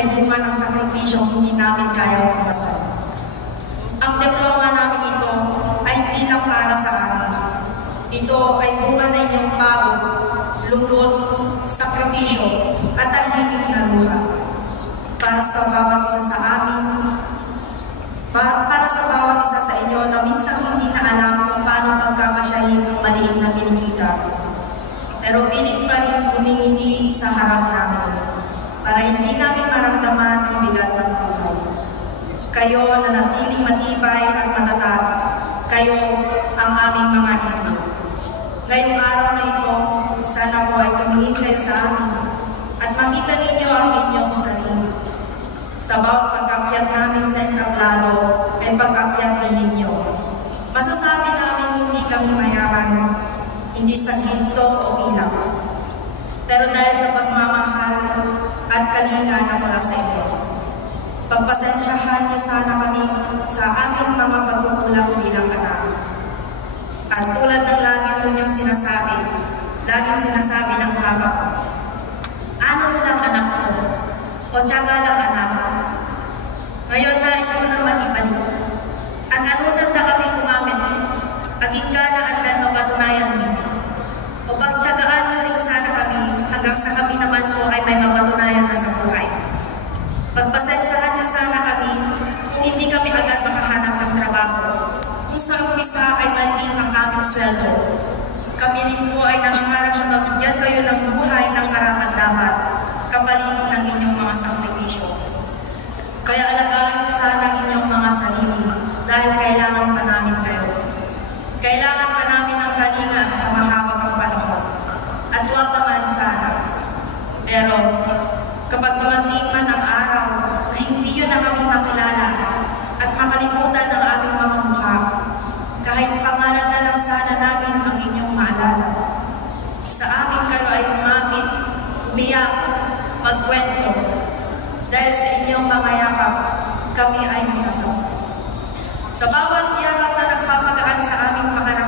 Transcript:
ay bunga ng sakripisyong hindi namin kaya pagpasan. Ang diploma namin ito ay hindi lang para sa amin. Ito ay bunga na inyong pagod, lungkot, sakripisyo at tahimik na luha. Para sa bawat isa sa amin, para sa bawat isa sa inyo na minsan hindi na alam kung paano pagkakasyahin ang maliit na kinikita. Pero pilit pa rin humingiti sa harap namin para hindi namin maramdaman ang bigat ng buhay. Kayo na natiling matibay at matatag, kayo ang aming mga ito. Ngayong araw na ito, sana po ay tumingin kayo sa amin at makita ninyo ang inyong sarili. Sa bawat pag-akyat namin sa entablado ay pag-akyat din ninyo. Masasabi namin hindi kami mayaman, hindi sa ginto o bilang. Pero dahil sa pagmamahal at kalinga na mula sa inyo, pagpasensyahan niyo sana kami sa aming mga pagkukulang bilang anak. At tulad ng lagi ninyong sinasabi, laging sinasabi ng papa ko, ano silang anak ko? O tiyaga lang anak? Ngayon na isa mo naman ibalik. At anusan na kami kumamit, aging gana at dan mapatunayan ninyo. O pagtiyagaan nyo rin sana kami hanggang sa kami naman po ay may mapatunayan na sa buhay. Pagpasensyahan nyo sana kami kung hindi kami agad makahanap ng trabaho. Kung sa umpisa ay maliit ang aming sweldo. Kami rin po ay nangangarap na mabigyan kayo ng buhay ng karapat-dapat kapalit ng inyong mga sakripisyo. Kaya alagaan niyo sana inyong mga sarili dahil kailangan pa namin kayo. Kailangan pa namin ang kalinga sa mahabang panahon. At huwag naman sana. Pero kapag dumating man ang araw na hindi nyo na kami makilala at makalimutan ang aming mga mukha, kahit pangalan na lang sana namin ang inyong maalala. Sa amin kayo ay kumapit, umiyak, magkwento. Dahil sa inyong mga yakap, kami ay nasasawa. Sa bawat yakap na nagpapagaan sa aming pakaraan,